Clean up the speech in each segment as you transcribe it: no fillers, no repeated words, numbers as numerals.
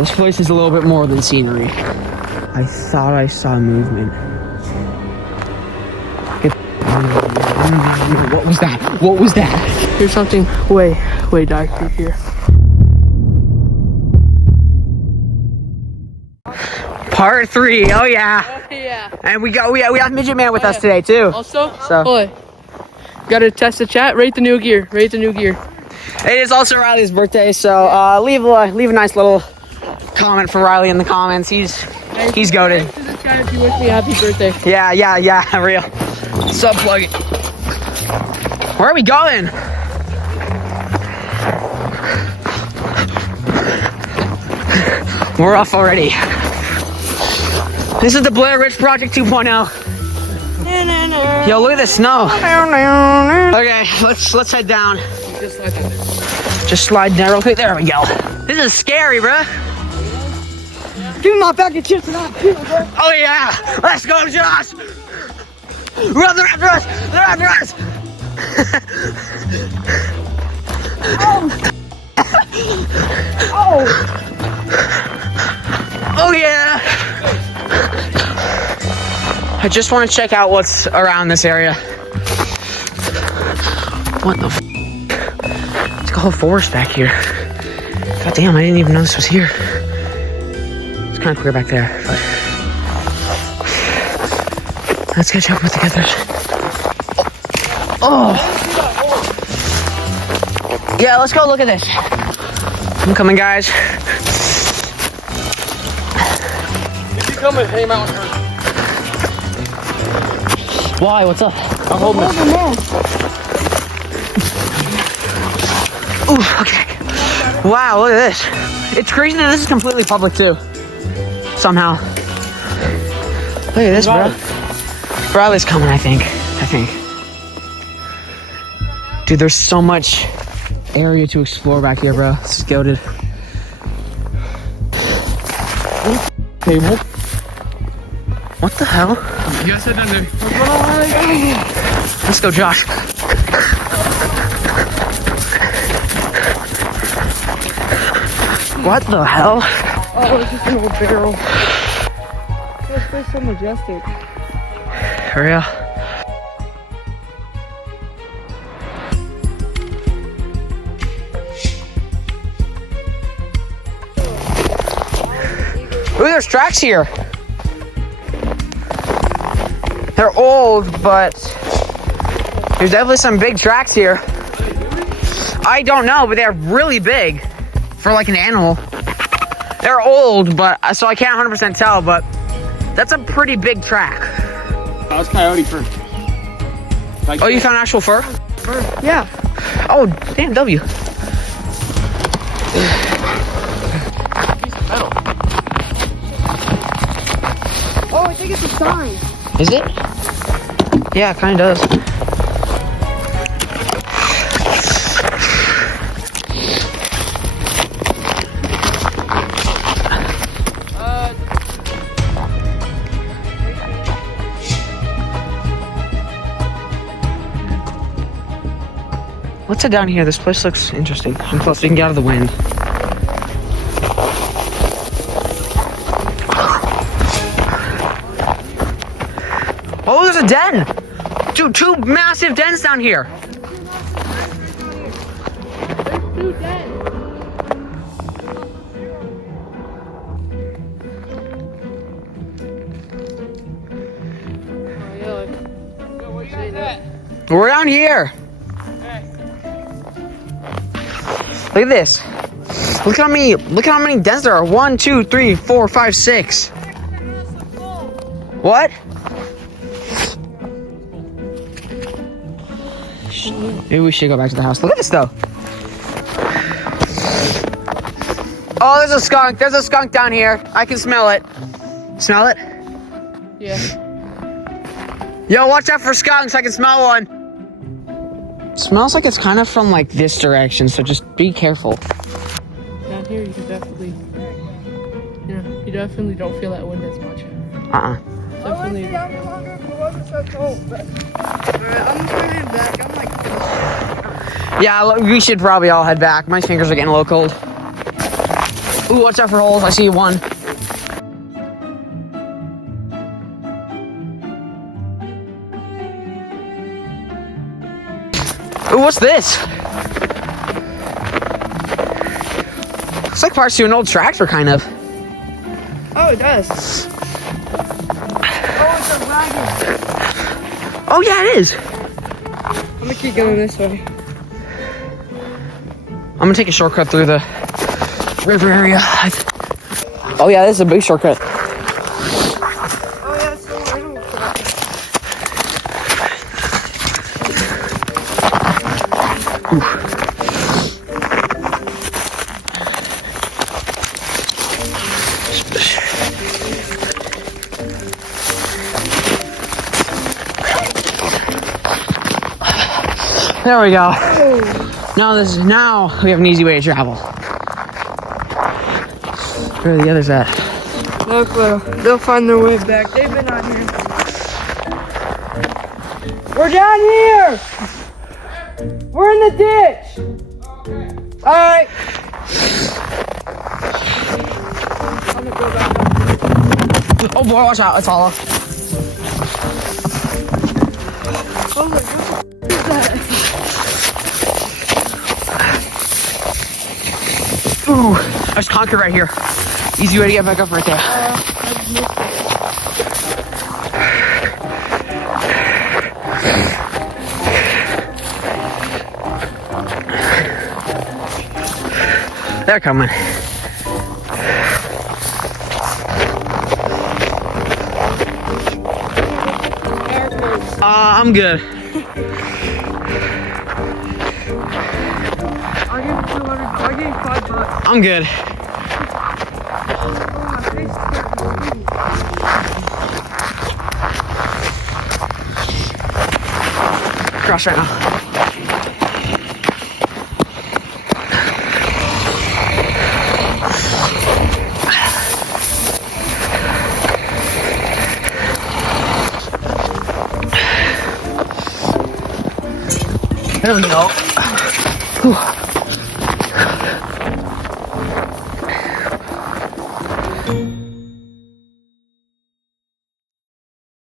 This place is a little bit more than scenery. I thought I saw movement. What was that? What was that? There's something way dark through here. Part 3. Oh yeah. Oh yeah. And we have Midget Man with us today too. Also, So gotta test the chat. Rate the new gear. Rate the new gear. it is also Riley's birthday, so leave a nice little comment for Riley in the comments. He's goated. To the chat if you wish me happy birthday. Yeah, real. Sub plug it. Where are we going? We're off already. This is the Blair Ridge Project 2.0. Yo, look at the snow. Okay, let's head down. Just slide down real quick. There we go. This is scary, bro. Give me my bag of chips and I'll kill you, bro. Oh yeah, let's go, Josh. Run, they're after us. They're after us. Oh yeah. I just want to check out what's around this area. What the f? It's a whole forest back here. God damn, I didn't even know this was here. It's kind of clear back there, but let's catch up with the others. Oh. Yeah, let's go look at this. I'm coming, guys. If you come and hang out with her. Why? What's up? I'm holding it. Ooh, okay. Wow, look at this. It's crazy that this is completely public too. Somehow. Look at this, bro. Riley's coming, I think. Dude, there's so much area to explore back here, bro. This is goated. Table. What the hell? You guys sit down there. Let's go, Josh. What the hell? Oh, it's just an old barrel. This place is so majestic. For real? Ooh, there's tracks here. They're old, but there's definitely some big tracks here. I don't know, but they're really big for like an animal. They're old, but so I can't 100% tell, but that's a pretty big track. That was coyote fur. Like Oh, you found actual fur? Yeah. Oh, damn, W. Oh, I think it's a sign. Is it? Yeah, it kind of does. Let's head down here. This place looks interesting. And plus, we can get out of the wind. Oh, there's a den! Two massive dens down here. There's 2 dens. We're down here. Look at this. Look how many dens there are. 1, 2, 3, 4, 5, 6. What? Maybe we should go back to the house. Look at this though. Oh, there's a skunk. There's a skunk down here. I can smell it. Smell it? Yeah. Yo, watch out for skunks. I can smell one. Smells like it's kind of from like this direction, so just be careful. Down here, you can definitely, you definitely don't feel that wind as much. Definitely. Alright, I'm just heading back. I'm like, Yeah, we should probably all head back. My fingers are getting a little cold. Ooh, watch out for holes. I see one. Ooh, what's this? Looks like parts to an old tractor, kind of. Oh, it does. Oh, it's a wagon. Oh, yeah, it is. I'm gonna keep going this way. I'm gonna take a shortcut through the river area. Oh, yeah, this is a big shortcut. Oh, yeah, it's the one. There we go. Now we have an easy way to travel. Where are the others at? No clue. They'll find their way back. They've been out here. We're down here! We're in the ditch! Alright. I'm gonna go back up. Oh boy, watch out, it's hollow. Oh my god, what is that? Ooh, there's concrete right here. Easy way to get back up right there. I just missed it. They're coming. I'm good. I'll give you 200. I'll give you $5. I'm good. Cross right now. There we go. Whew.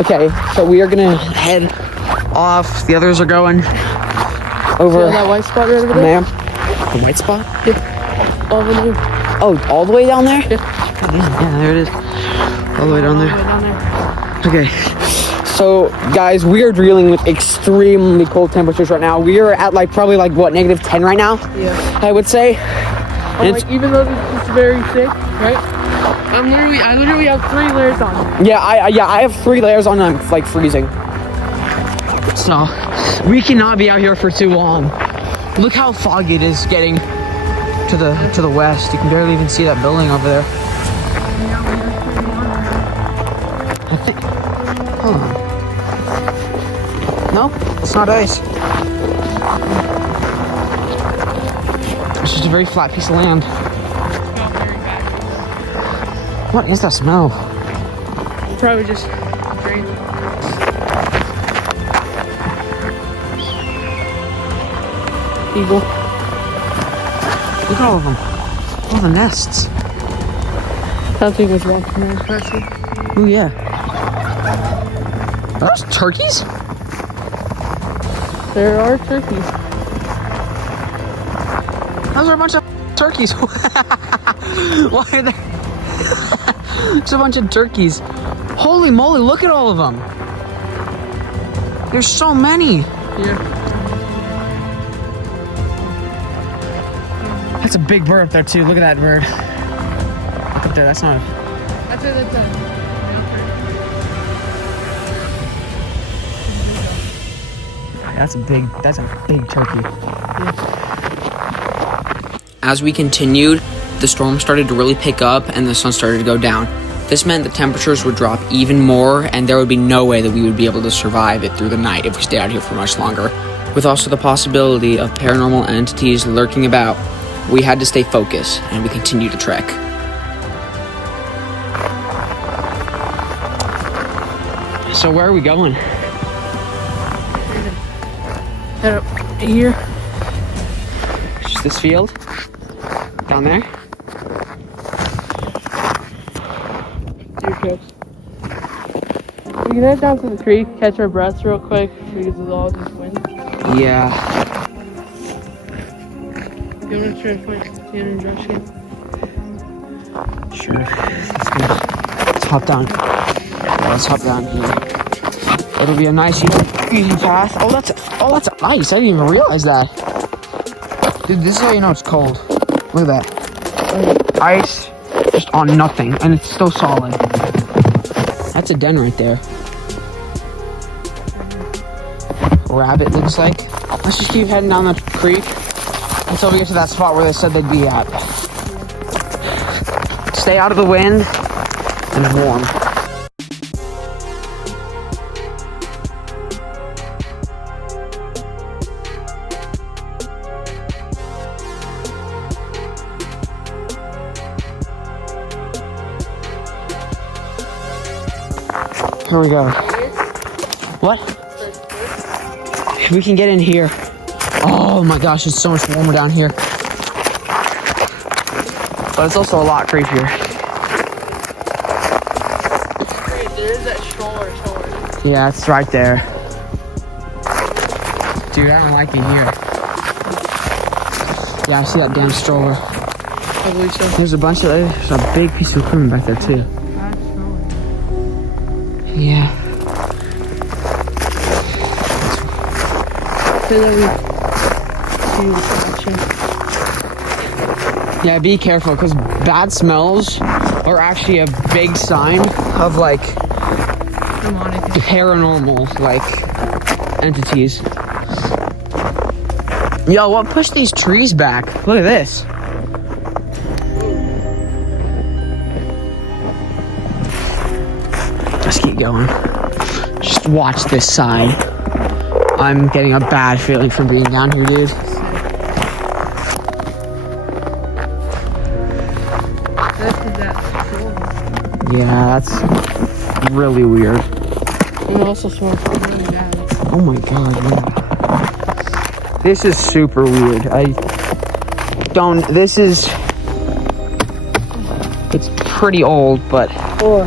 Okay, so we are gonna head off. The others are going over that white spot right over there? there. The white spot? Yeah. Over there. Oh, all the way down there? Yeah. God, yeah, there it is. All the way down All the there. way down there. Okay. So, guys, we are dealing with extremely cold temperatures right now. We are at probably what, -10 right now? Yeah. I would say. I'm like, even though this is very thick, right? I literally have 3 layers on. Yeah, I have 3 layers on. I'm like freezing. So, we cannot be out here for too long. Look how foggy it is getting to the west. You can barely even see that building over there. I think. Hold on. No, it's not ice. It's just a very flat piece of land. What is that smell? Probably just drain. Eagle. Look at all of them. All the nests. That thing was walking around past me. Oh yeah. Are those turkeys? There are turkeys. Those are a bunch of turkeys. Why are there? There's a bunch of turkeys. Holy moly, look at all of them. There's so many. Yeah. That's a big bird up there too. Look at that bird. Look up there, that's not That's it, that's it. that's a big turkey. As we continued, the storm started to really pick up and the sun started to go down. This meant the temperatures would drop even more and there would be no way that we would be able to survive it through the night if we stayed out here for much longer. With also the possibility of paranormal entities lurking about, we had to stay focused and we continued to trek. So where are we going? Head up here. Just this field? Down there? deer tracks. We can head down to the creek, catch our breaths real quick because it's all just wind. Yeah. You want to try to find Tanner and Josh again? Sure. Let's hop down. Let's hop down here. It'll be a nice easy path. Oh, that's ice. I didn't even realize that. Dude, this is how you know it's cold. Look at that. Ice just on nothing, and it's still solid. That's a den right there. Rabbit looks like. Let's just keep heading down the creek until we get to that spot where they said they'd be at. Stay out of the wind and warm. Here we go. What? We can get in here. Oh my gosh, it's so much warmer down here. But it's also a lot creepier. There is that stroller. Yeah, it's right there. Dude, I don't like it here. Yeah, I see that damn stroller. I believe so. There's a big piece of equipment back there too. Yeah. Yeah, be careful, because bad smells are actually a big sign of like paranormal like entities. Yo, what pushed these trees back? Look at this. Let's keep going. Just watch this side. I'm getting a bad feeling from being down here, dude. Yeah, that's really weird. And it also smells really bad. Oh my god, yeah. This is super weird. It's pretty old, but... Oh,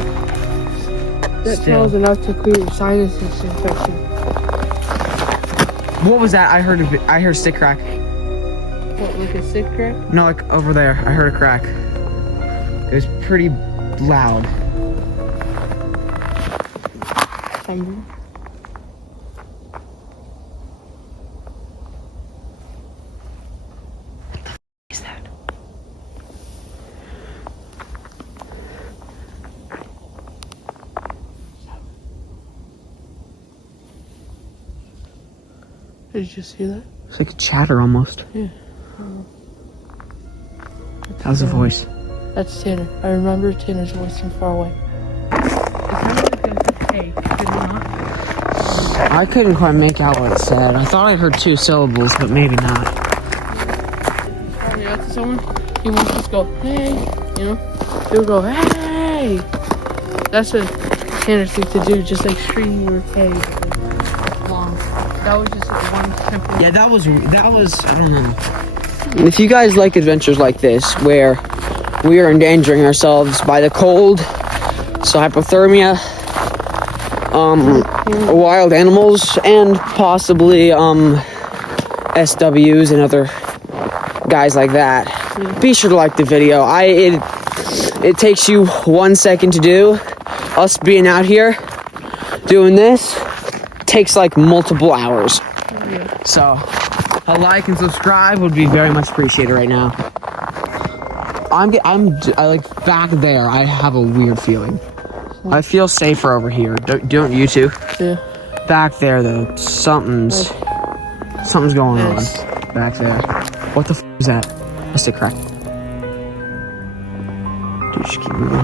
that smells enough to clear your sinus infection. What was that? I heard a stick crack. What, like a sick crack? No, like over there. I heard a crack. It was pretty loud. Thunder. Is that? Did you just hear that? It's like a chatter almost. Yeah. How's the voice? That's Tanner. I remember Tanner's voice from far away. I couldn't quite make out what it said. I thought I heard 2 syllables, but maybe not. Calling out to someone, he won't just go, hey, you know? He'll go, hey! That's what Tanner thing to do, just like scream your hey. Long. That was just like one simple. Yeah, that was, I don't know. If you guys like adventures like this, where we are endangering ourselves by the cold, so hypothermia, wild animals, and possibly, SWs and other guys like that, be sure to like the video. It takes you 1 second to do. Us being out here doing this takes like multiple hours. So a like and subscribe would be very much appreciated right now. I like back there. I have a weird feeling. I feel safer over here. Don't you too? Yeah. Back there though, something's going on back there. What the f is that? That's a crack. Dude, just keep moving.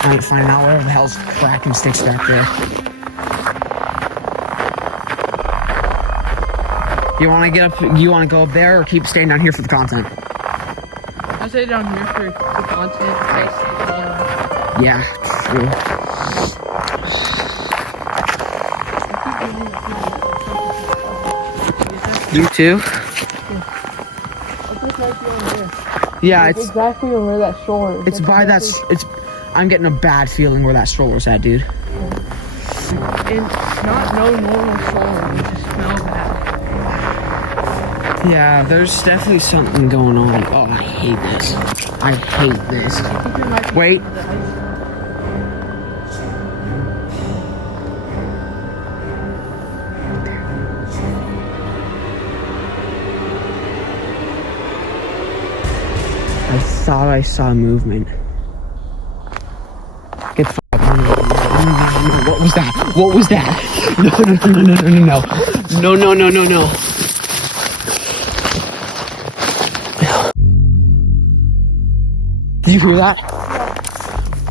I ain't finding out where the hell's cracking sticks back there. You want to get up? You want to go up there, or keep staying down here for the content? I stay down here for the content. Yeah, true. You too? This might be on there. Yeah, It's it's exactly where that stroller is. it's by that. It's. I'm getting a bad feeling where that stroller's at, dude. And not no normal stroller. You just smell bad. Yeah, there's definitely something going on. Oh, I hate this. I hate this. I think there might be Wait. the ice. I thought I saw movement. Get the fuck out. No. What was that? What was that? No. No. Did you hear that?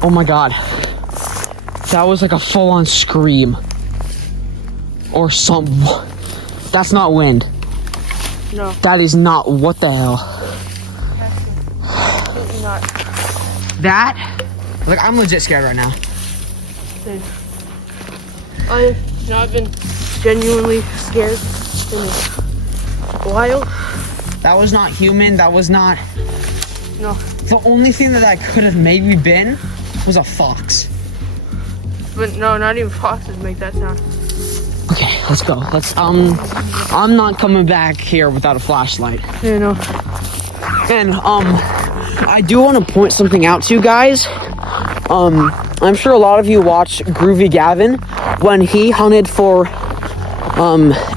Oh my god. That was like a full-on scream. Or something. That's not wind. No, That is not. What the hell? absolutely not. That? Like, I'm legit scared right now. I've been genuinely scared in a while. That was not human. That was not. No, The only thing that could have maybe been was a fox. but no, not even foxes make that sound. Okay, let's go. I'm not coming back here without a flashlight. You know, And I do want to point something out to you guys. I'm sure a lot of you watched Groovy Gavin when he hunted for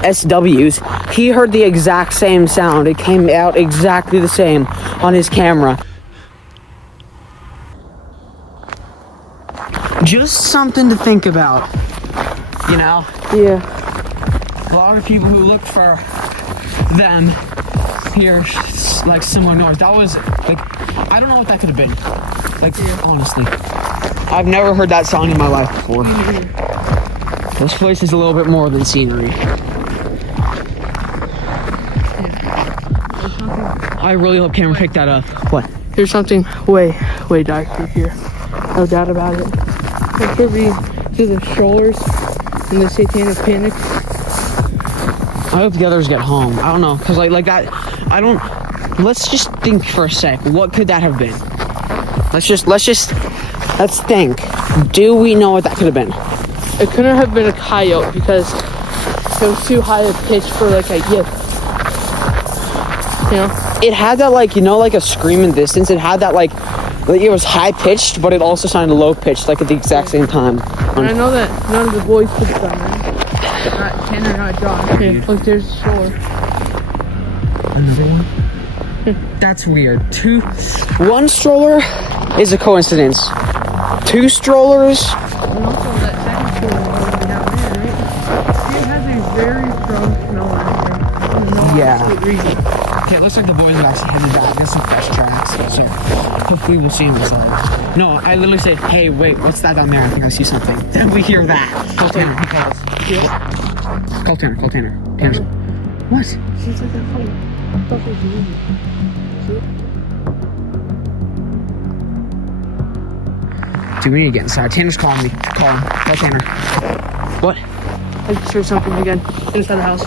SWs. He heard the exact same sound. It came out exactly the same on his camera. Just something to think about, you know? yeah. A lot of people who look for them here, like somewhere north. That was, like, I don't know what that could have been. Like, honestly. I've never heard that song in my life before. This place is a little bit more than scenery. I really hope Cameron picked that up. What? There's something way darker here. No doubt about it. It could be to the strollers and the satanic panic. I hope the others get home. I don't know, cause like that. I don't. Let's just think for a sec. What could that have been? Let's think. Do we know what that could have been? It couldn't have been a coyote because it was too high a pitch for like a yip. You know? It had that like, you know, like a scream in distance. It had that like it was high pitched, but it also sounded low pitched, like at the exact same time. And I know that none of the boys could have done that. Not Tanner, not John. Yeah, look, there's the stroller. Another one? That's weird. One stroller is a coincidence. Two strollers. And also that second stroller over down there, right? It has a very strong smell on it. Yeah. Reason. Okay, it looks like the boys are actually headed back. There's some fresh tracks, so hopefully we'll see them inside. No, I literally said, hey, wait, what's that down there? I think I see something. Then we hear that. Call Tanner. He calls. Call Tanner. Tanner's. What? She's like that funny. Stuff like you. See it? Dude, we need to get inside. Tanner's calling me. Call him. Call Tanner. What? I just heard something again inside the house.